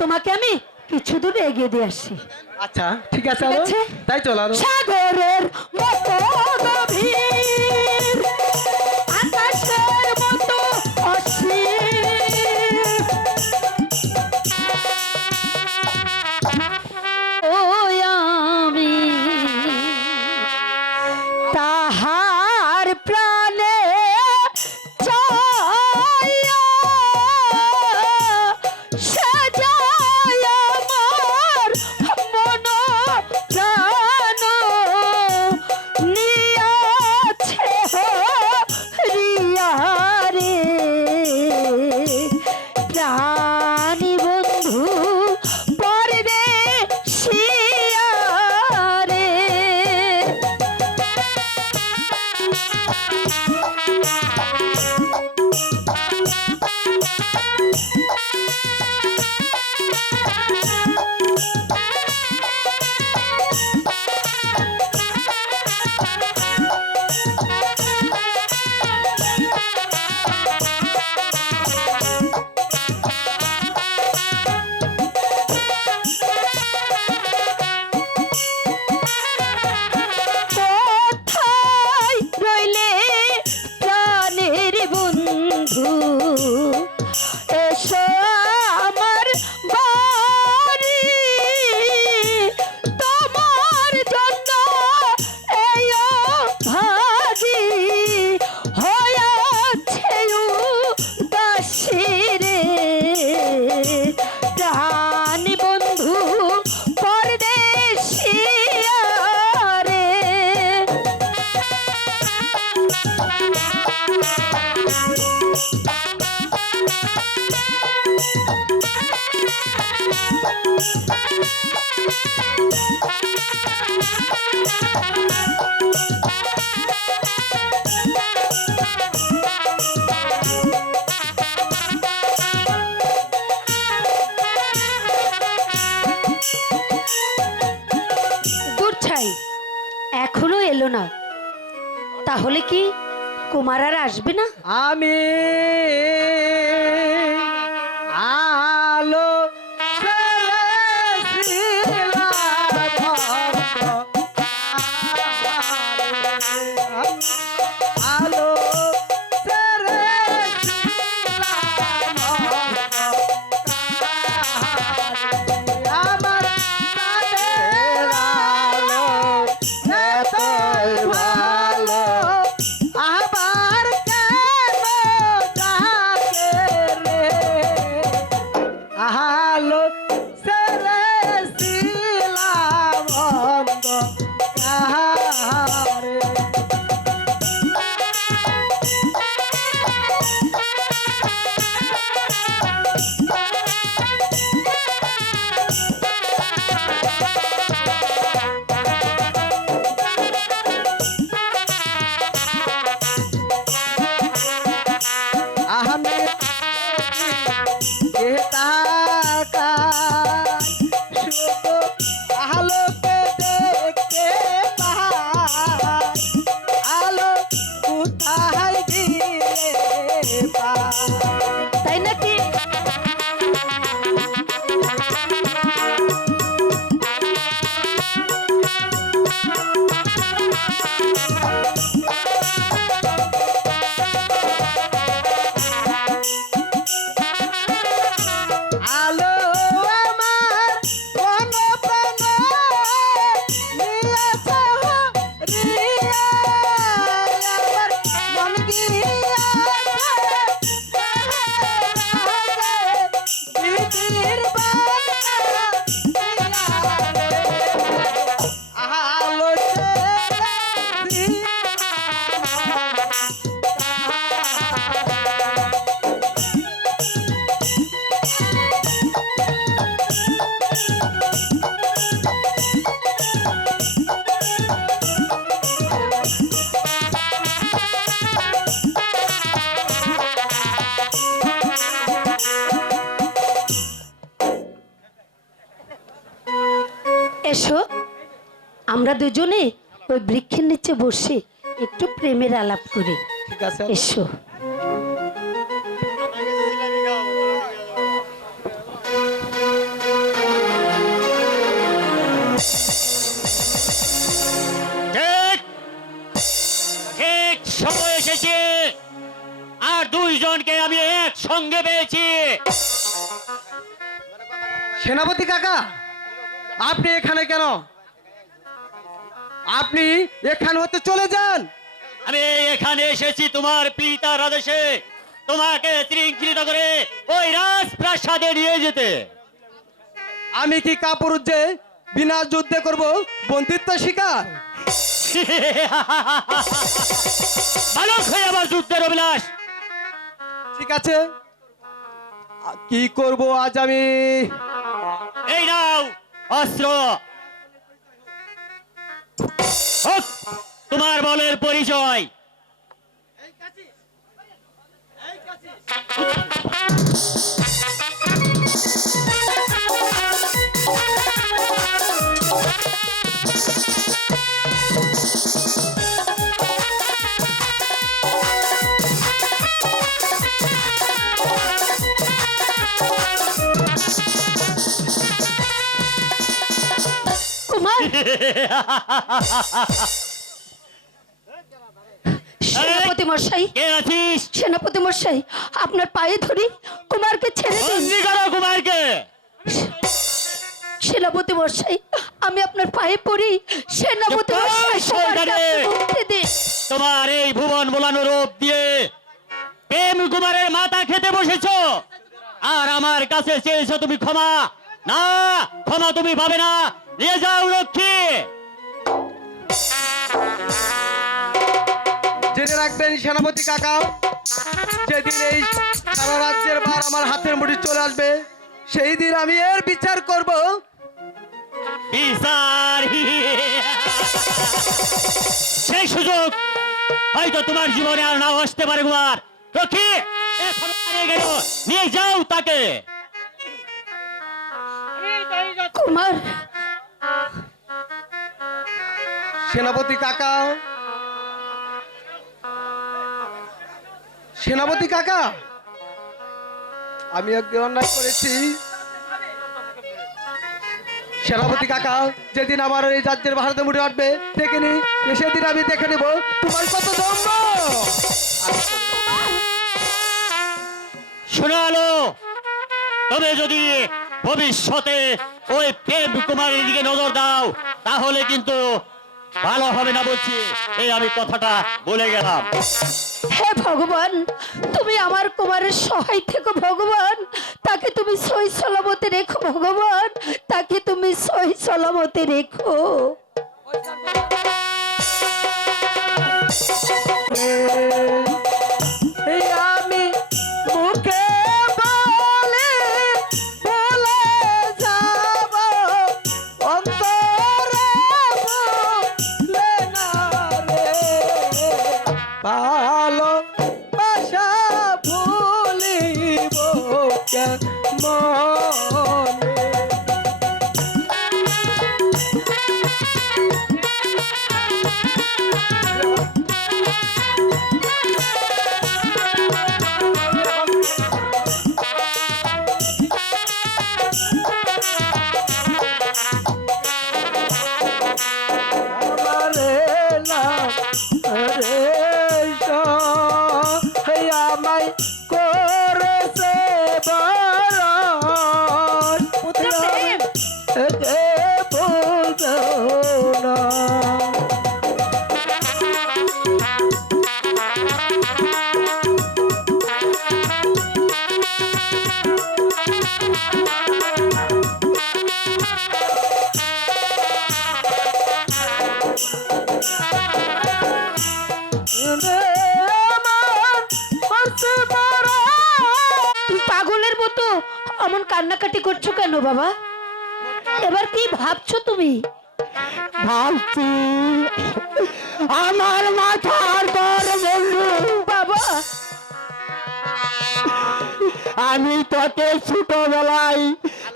তোমাকে আমি কিছু দূর এগিয়ে দিয়ে আসি। আচ্ছা ঠিক আছে, ঠিক আছে। তাই চলো। সাগরের মতো গভীর, আকাশের মতো অসীম, ও আমি তাহার প্রাণে চাইয়া, সাজায় আমার মন প্রাণ নিয়াছে হরিয়া রে, প্রাণী বন্ধু পরদেশিয়া রে। কোথায় রইলে প্রাণের বন্ধু, এসো আমার বাড়ি, তোমার জন্য এই ভাগি হয়েছে উদাসী রে, প্রাণ বন্ধু পরদেশিয়া রে। দূর ছাই, এখনো এলো না, তাহলে কি কুমার আর আসবে না? আমি আলো ছেড়েছিলাম আলো আমার প্রাণের আলো এতই ভালো, আবার কেন ডাকে রে, আলো ছেড়েছিলাম অন্ধকারে। আমি শুধু আলোকে দেখতে পাই, আলো কোথায় গিয়ে পাই। তাই নাকি? আলো আমার মন প্রাণ নিয়েছে হরিয়া, আমার মন গিয়াছে দিদির বাসা, আলো এসো, আমরা দুজনে ওই বৃক্ষের নিচে বসে একটু প্রেমের আলাপ করি। ঠিক আছে। এসো। সময় এসেছে। আর দুইজনকে আমি একসঙ্গে পেয়েছি। সেনাপতি কাকা, আপনি এখানে কেন? আপনি এখান হতে চলে যান। আমি এখানে এসেছি তোমার পিতার আদেশে তোমাকে শৃঙ্খলিত করে ওই রাজপ্রাসাদে নিয়ে যেতে। আমি কি কাপুরুষ যে বিনা যুদ্ধে করব বন্দিত্ব শিকার? বালক হয়ে আবার যুদ্ধের অভিলাষ। ঠিক আছে, কি করব আজ আমি? এই নাও অস্ত্র। হোক তোমার বলের পরিচয়। কুমার, সেনাপতি মশাই, কে আছিস? সেনাপতি মশাই, আপনার পায়ে ধরি কুমারকে ছেড়ে দিন। বন্দি করো কুমারকে। সেনাপতি মশাই, আমি আপনার পায়ে পড়ি। সেনাপতি মশাই, কুমারকে আপনি মুক্তি দিন। তোমার এই ভুবন বোলানো রূপ দিয়ে প্রেম কুমারের মাথা খেতে বসেছো, আর আমার কাছে চেয়েছো তুমি ক্ষমা। না, ক্ষমা তুমি পাবে না। নিয়ে যাও রক্ষী। জেনে রাখবেন সেনাপতি কাকা, যেদিন এই সারা রাজ্যের ভার আমার হাতের মুঠি চলে আসবে, সেই দিন আমি এর বিচার করব। বিচার সেই সুযোগ হয়তো তোমার জীবনে আর নাও আসতে পারে কুমার। রক্ষী, এখন হারিয়ে গেল, নিয়ে যাও তাকে। কুমার, সেনাপতি কাকা, সেনাপতি কাকা, আমি একদিন অন্যায় করেছি। সেনাপতি কাকা, যেদিন আমার এই রাজ্যের ভারতে মুঠে উঠবে দেখিনি, সেদিন আমি দেখে নেব তোমার কত দম্ভ। শোনো আলো, তবে যদি ভবিষ্যতে ওই প্রেম কুমারের দিকে নজর দাও তাহলে কিন্তু ভালো হবে না বলছি। এই আমি কথাটা বলে গেলাম। হে ভগবান, তুমি আমার কুমারের সহায় থেকো ভগবান। তাকে তুমি সহি সলামতে রেখো ভগবান, তাকে তুমি সহি সলামতে রেখো। এই আমি মুখে বলে বলে যাব, অন্তরে বলে না রে, ভালো বাসা ভুলিব মনে। আমায় করেছে বরণ, বলতো না। তুমি পাগলের মতো অমন কান্নাকাটি করছো কেন বাবা? এবার কি ভাবছো তুমি? ভাবছি আমার মাথার পর বন্ধু বাবা, আমি তোকে ছোটবেলায়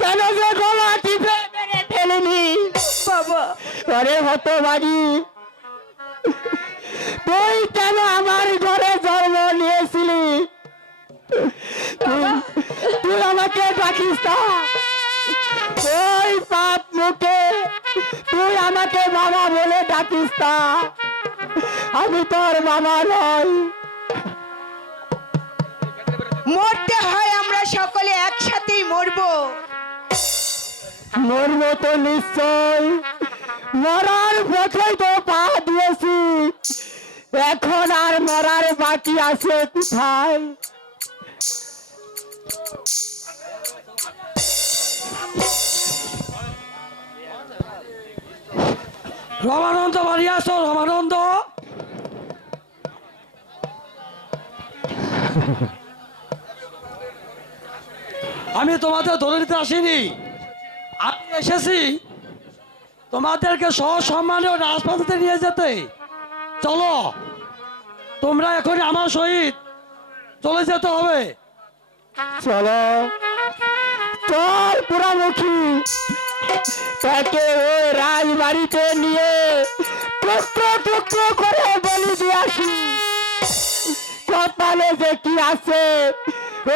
কেন যে গলা টিপে মেরে ফেলিনি বাবা, আরে হতবাড়ি, তুই কেন আমার ঘরে জন্ম নিয়েছিলি? তুই আমাকে ডাকিস না, ওই পাপ মুখে তুই আমাকে বাবা বলে ডাকিস না। আমি তোর বাবা নই। মরতে হয় আমরা সকলে একসাথেই মরবো। মরবো তো নিশ্চয়, মরার পথে তো পা দিয়েছি, এখন আর মরার বাকি আছে কোথায়? রমানন্দ বাড়ি আসো, রমানন্দ। আমি তোমাদের ধরে নিতে আসিনি, আমি এসেছি তোমাদেরকে সসম্মানে রাজপথে নিয়ে যেতে। চলো, তোমরা এখন আমার সহিত চলে যেতে হবে। চলো চল পুরামুখী, তাকে ওই রাজবাড়িতে নিয়ে টুকরো টুকরো করে বলি দিয়ে আসি। কপালে যে কি আছে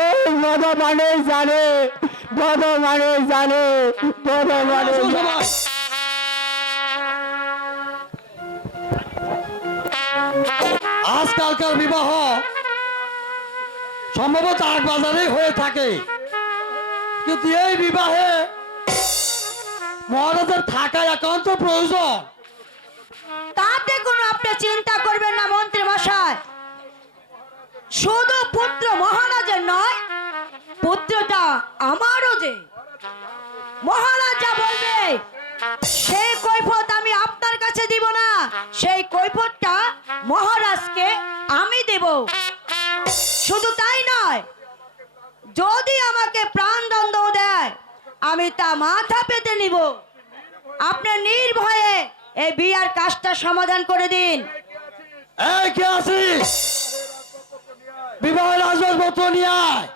এই ভগবানে জানে, ভগবানে জানে, ভগবানে আসো জানে। সবাই। আজকালকার বিবাহ সম্ভবত আট বাজারেই হয়ে থাকে, কিন্তু এই বিবাহে মহারাজের থাকা একান্ত প্রয়োজন। তাতে কোনো আপনি চিন্তা করবেন না মন্ত্রী মশাই। শুধু পুত্র মহারাজের নয়, পুত্রটা আমারও যে। মহারাজ যা বলবে সেই কৈফত আমি আপনার কাছে দিব না, সেই কৈফতটা মহারাজকে আমি দেব। শুধু তাই নয়, যদি আমাকে প্রাণদণ্ড দেয় আমি তা মাথা পেতে নিব। আপনি নির্ভয়ে এই বিয়ার কাজটা সমাধান করে দিন। এই কে আছিস? বিবাহের আসবাবপত্র নিয়ে আয়।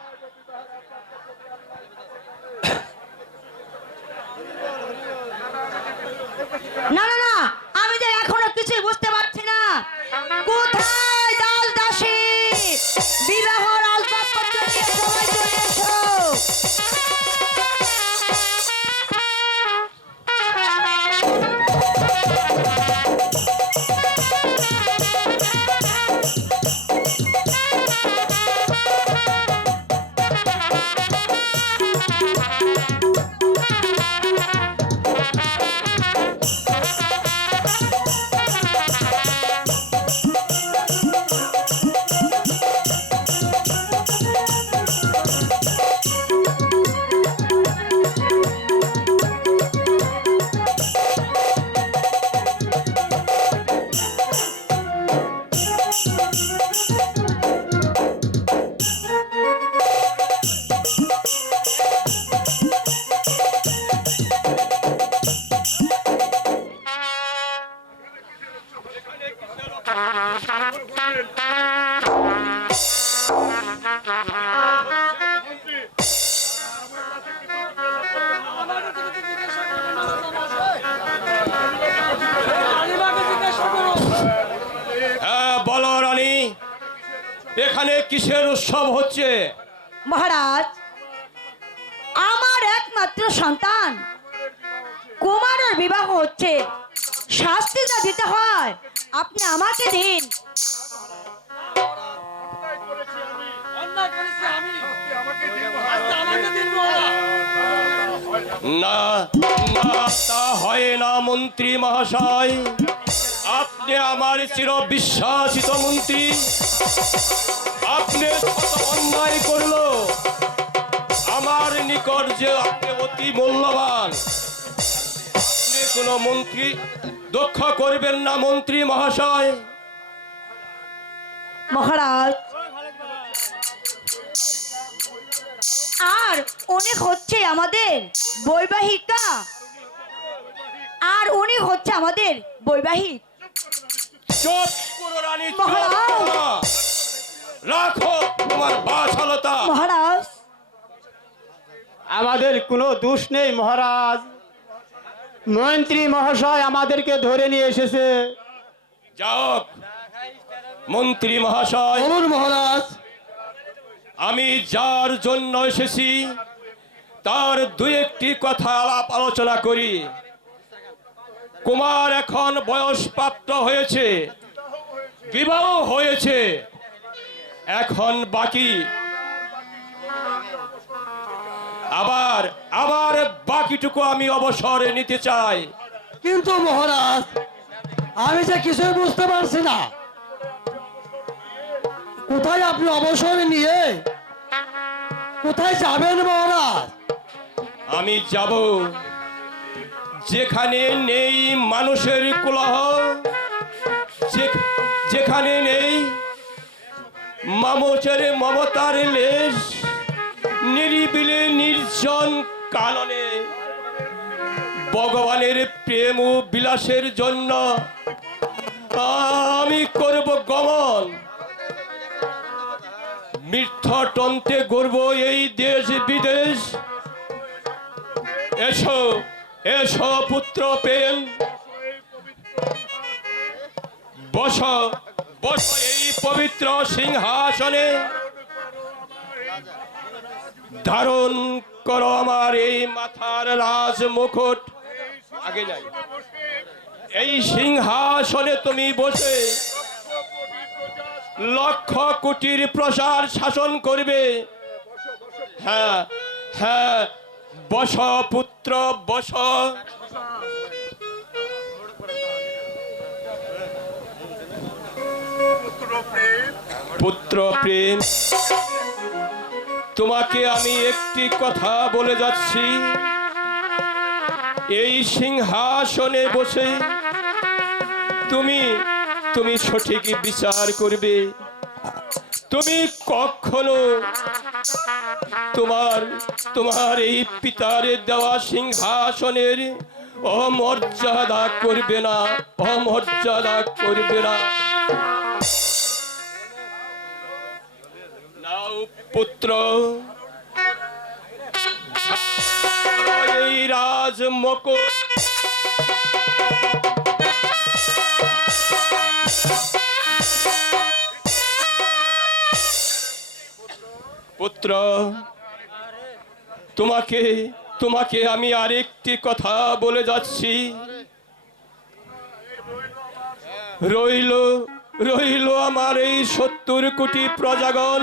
না না না, আমি যে এখনো কিছুই বুঝতে পারছি না। কোথায় দাস দাসী? বিবাহর আসবাবপত্র নিয়ে সবাই চলে এসো। হ্যাঁ বলো রানী, এখানে কিসের উৎসব হচ্ছে? মহারাজ, আমার একমাত্র সন্তান কুমারের বিবাহ হচ্ছে। শাস্তি যা দিতে হয় আপনি আমাকে দিন। না না, তা হয় না মন্ত্রী মহাশয়। আপনি আমার চির বিশ্বাসিত মন্ত্রী, আপনি কত অন্যায় করলো আমার নিকট যে আপনি অতি মূল্যবান। আপনি কোন মন্ত্রী দক্ষ করবেন না মন্ত্রী মহাশয়। মহারাজ, আর উনি হচ্ছে আমাদের বৈবাহিকা, আর উনি হচ্ছে আমাদের বৈবাহিক। চুপ করো রানী, চুপ মহারাজ। করো। রাখো তোমার বাচালতা। মহারাজ, আমাদের কোনো দোষ নেই মহারাজ, মন্ত্রী মহাশয় আমাদেরকে ধরে নিয়ে এসেছে। যাও মন্ত্রী মহাশয়, বলুন মহারাজ। আমি যার জন্য এসেছি তার দুই একটি কথা আলাপ আলোচনা করি। কুমার এখন বয়স প্রাপ্ত হয়েছে, বিবাহ হয়েছে, এখন বাকি আবার আবার বাকিটুকু আমি অবসরে নিতে চাই। কিন্তু মহারাজ, আমি যে কিছুই বুঝতে পারছি না, কোথায় আপনি অবসর নিয়ে কোথায় যাবেন মহারাজ? আমি যাব যেখানে নেই মানুষের কোলাহল, যেখানে নেই মমতার লেশ, নিরিবিলি নির্জন কাননে ভগবানের প্রেম ও বিলাসের জন্য আমি করব গমন। মিথ্যাটন্তে গর্ব এই দেশ বিদেশ। এসো এসো পুত্র প্রেম, বস বস এই পবিত্র সিংহাসনে, ধারণ করো আমার এই মাথার রাজ মুকুট। আগে যাই, এই সিংহাসনে তুমি বসে লক্ষ কোটির প্রসার শাসন করবে। হ্যাঁ হ্যাঁ, বস পুত্র বস। পুত্র প্রেম, তোমাকে আমি একটি কথা বলে যাচ্ছি। এই সিংহাসনে বসে তুমি তুমি সঠিক বিচার করবে। তুমি কখনো তোমার এই পিতার দেওয়া সিংহাসনের অমর্যাদা করবে না, অমর্যাদা করবে না। নাও পুত্র, এই রাজ মুকুট। পুত্র, তোমাকে আমি আরেকটি কথা বলে যাচ্ছি। রইল আমার এই 70 কোটি প্রজাগণ,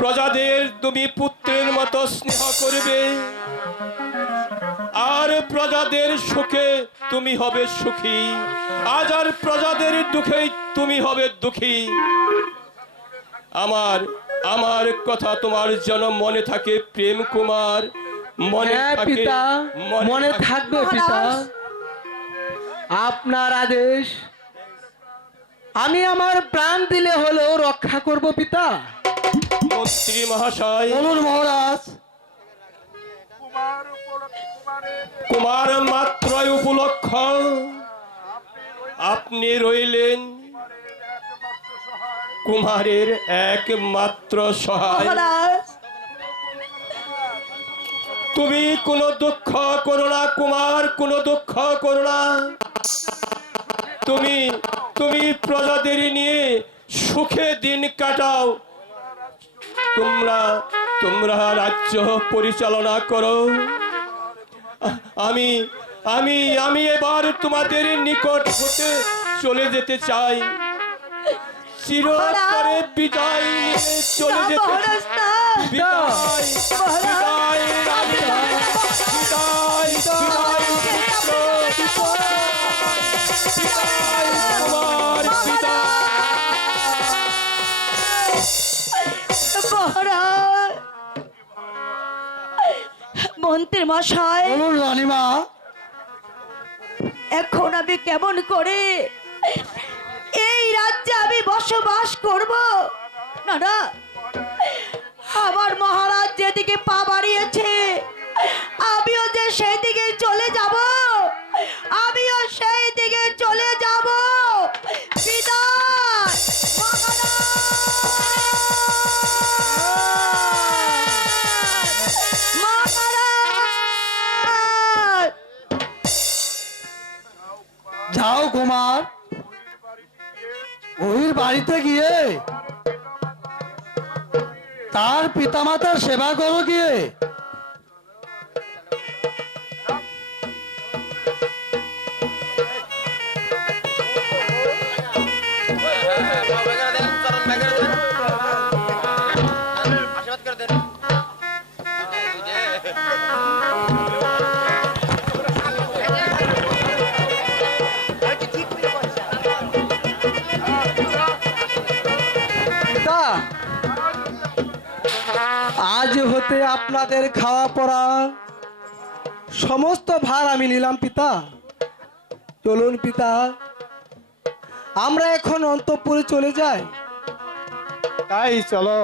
প্রজাদের তুমি পুত্রের মতো স্নেহ করবে, আর প্রজাদের সুখে তুমি হবে সুখী, আজ আর প্রজাদের দুঃখে তুমি হবে দুঃখী। আমার কথা তোমার যেন মনে থাকে প্রেম কুমার, মনে থাকে পিতা, মনে থাকবে পিতা। আপনার আদেশ আমি আমার প্রাণ দিলে হলেও রক্ষা করব পিতা। মন্ত্রী মহাশয়, বলুন মহারাজ। কুমার মাত্রই উপলক্ষ, আপনি রইলেন কুমারের একমাত্র সহায়। তুমি কোনো দুঃখ করো না কুমার, কোনো দুঃখ করো না। তুমি প্রজাদের নিয়ে সুখে দিন কাটাও। তোমরা রাজ্য পরিচালনা করো। আমি এবার তোমাদের নিকট হতে চলে যেতে চাই। চিরতরে বিদায় নিয়ে চলে যেতে চাই। বিদায় বিদায় রানী, বিদায় বিদায় পুত্র, বিদায় কুমার, বিদায়। মন্ত্রী মশাই, বলুন রানীমা। এখন আমি কেমন করে এই রাজ্যে আমি বসবাস করব? না, আমার মহারাজ যেদিকে পা বাড়িয়েছে আমিও যে সেই দিকে চলে যাব, আমিও সেই দিকে চলে যাব। বিদায় মহারাজ। যাও কুমার, ওই বাড়িতে গিয়ে তার পিতামাতার সেবা করো গিয়ে। হতে আপনাদের খাওয়া পড়া সমস্ত ভার আমি নিলাম পিতা। চলুন পিতা, আমরা এখন অন্তঃপুরে চলে যাই। তাই চলো